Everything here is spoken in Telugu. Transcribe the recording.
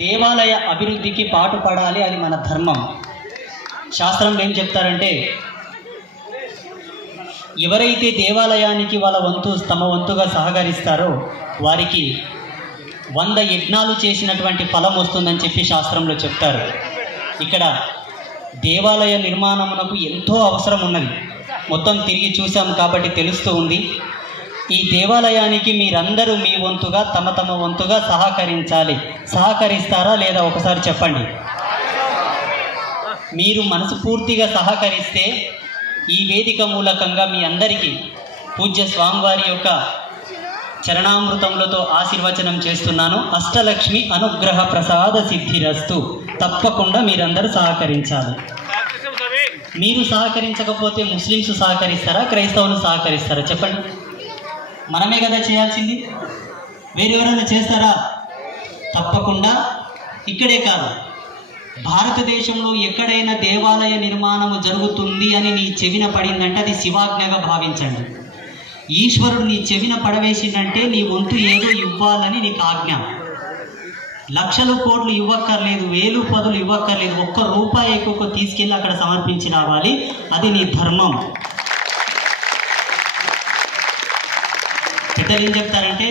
దేవాలయ అభివృద్ధికి పాటుపడాలి, అది మన ధర్మం. శాస్త్రంలో ఏం చెప్తారంటే, ఎవరైతే దేవాలయానికి వాళ్ళ తమ వంతుగా సహకరిస్తారో వారికి 100 యజ్ఞాలు చేసినటువంటి ఫలం వస్తుందని చెప్పి శాస్త్రంలో చెప్తారు. ఇక్కడ దేవాలయ నిర్మాణమునకు ఎంతో అవసరం ఉన్నది. మొత్తం తిరిగి చూసాం కాబట్టి తెలుస్తూ ఉంది. ఈ దేవాలయానికి మీరందరూ మీ వంతుగా తమ వంతుగా సహకరించాలి. సహకరిస్తారా లేదా ఒకసారి చెప్పండి. మీరు మనస్ఫూర్తిగా సహకరిస్తే ఈ వేదిక మూలకంగా మీ అందరికీ పూజ్య స్వామివారి యొక్క చరణామృతములతో ఆశీర్వచనం చేస్తున్నాను. అష్టలక్ష్మి అనుగ్రహ ప్రసాద సిద్ధిరస్తు. తప్పకుండా మీరందరూ సహకరించాలి. మీరు సహకరించకపోతే ముస్లిమ్స్ సహకరిస్తారా, క్రైస్తవులు సహకరిస్తారా? చెప్పండి. మనమే కదా చేయాల్సింది, వేరెవరైనా చేస్తారా? తప్పకుండా. ఇక్కడే కాదు, భారతదేశంలో ఎక్కడైనా దేవాలయ నిర్మాణము జరుగుతుంది అని నీ చెవిన పడిందంటే అది శివాజ్ఞగా భావించండి. ఈశ్వరుడు నీ చెవిన పడవేసిందంటే నీ వంతు ఏదో ఇవ్వాలని నీకు ఆజ్ఞ. లక్షలు కోట్లు ఇవ్వక్కర్లేదు, 1000 10 ఇవ్వక్కర్లేదు, ₹1 ఎక్కువ తీసుకెళ్ళి అక్కడ సమర్పించి రావాలి. అది నీ ధర్మం. పెద్దలు ఏం చెప్తారంటే,